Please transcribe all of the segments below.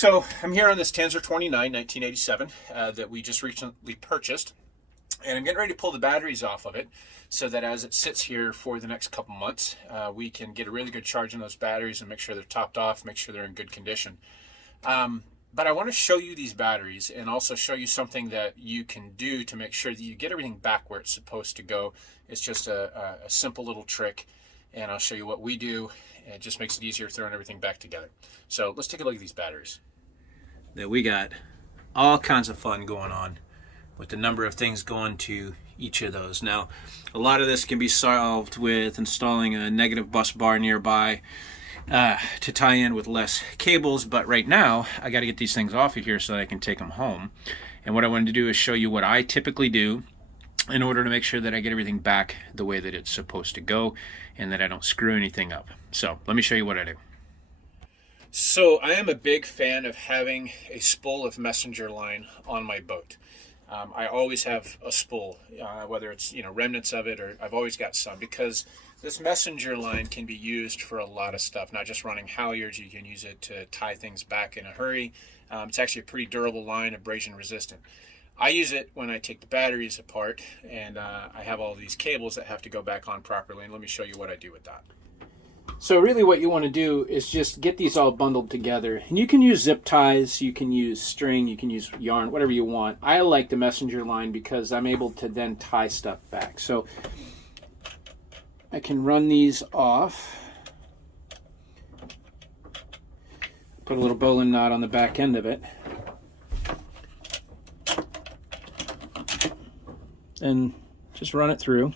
So I'm here on this Tanzer 29 1987 that we just recently purchased, and I'm getting ready to pull the batteries off of it so that as it sits here for the next couple months, we can get a really good charge on those batteries and make sure they're topped off, make sure they're in good condition. But I want to show you these batteries and also show you something that you can do to make sure that you get everything back where it's supposed to go. It's just a simple little trick, and I'll show you what we do. It just makes it easier throwing everything back together. So let's take a look at these batteries. That we got all kinds of fun going on with the number of things going to each of those. Now, a lot of this can be solved with installing a negative bus bar nearby to tie in with less cables, but right now I got to get these things off of here so that I can take them home. And what I wanted to do is show you what I typically do in order to make sure that I get everything back the way that it's supposed to go and that I don't screw anything up. So let me show you what I do. So I am a big fan of having a spool of messenger line on my boat. I always have a spool, whether it's remnants of it or I've always got some, because this messenger line can be used for a lot of stuff, not just running halyards. You can use it to tie things back in a hurry. It's actually a pretty durable line, abrasion resistant. I use it when I take the batteries apart, and I have all these cables that have to go back on properly, and let me show you what I do with that. So really what you want to do is just get these all bundled together. And you can use zip ties, you can use string, you can use yarn, whatever you want. I like the messenger line because I'm able to then tie stuff back. So I can run these off. Put a little bowline knot on the back end of it. And just run it through.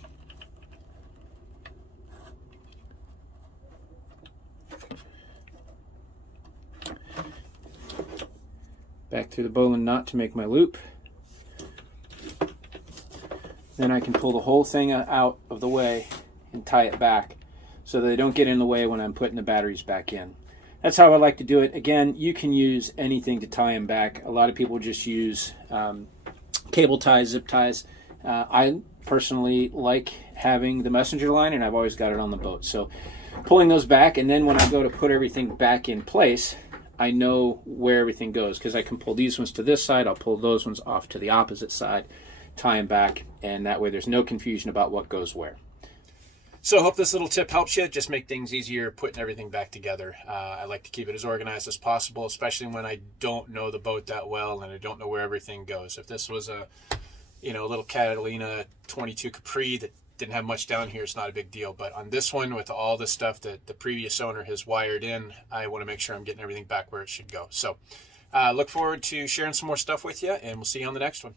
Back through the bowline knot to make my loop. Then I can pull the whole thing out of the way and tie it back so that they don't get in the way when I'm putting the batteries back in. That's how I like to do it. Again, you can use anything to tie them back. A lot of people just use cable ties, zip ties. I personally like having the messenger line, and I've always got it on the boat. So pulling those back, and then when I go to put everything back in place, I know where everything goes because I can pull these ones to this side, I'll pull those ones off to the opposite side, tie them back, and that way there's no confusion about what goes where. So I hope this little tip helps you. Just make things easier putting everything back together. I like to keep it as organized as possible, especially when I don't know the boat that well and I don't know where everything goes. If this was a little Catalina 22 Capri that didn't have much down here, it's not a big deal. But on this one, with all the stuff that the previous owner has wired in, I want to make sure I'm getting everything back where it should go. So look forward to sharing some more stuff with you, and we'll see you on the next one.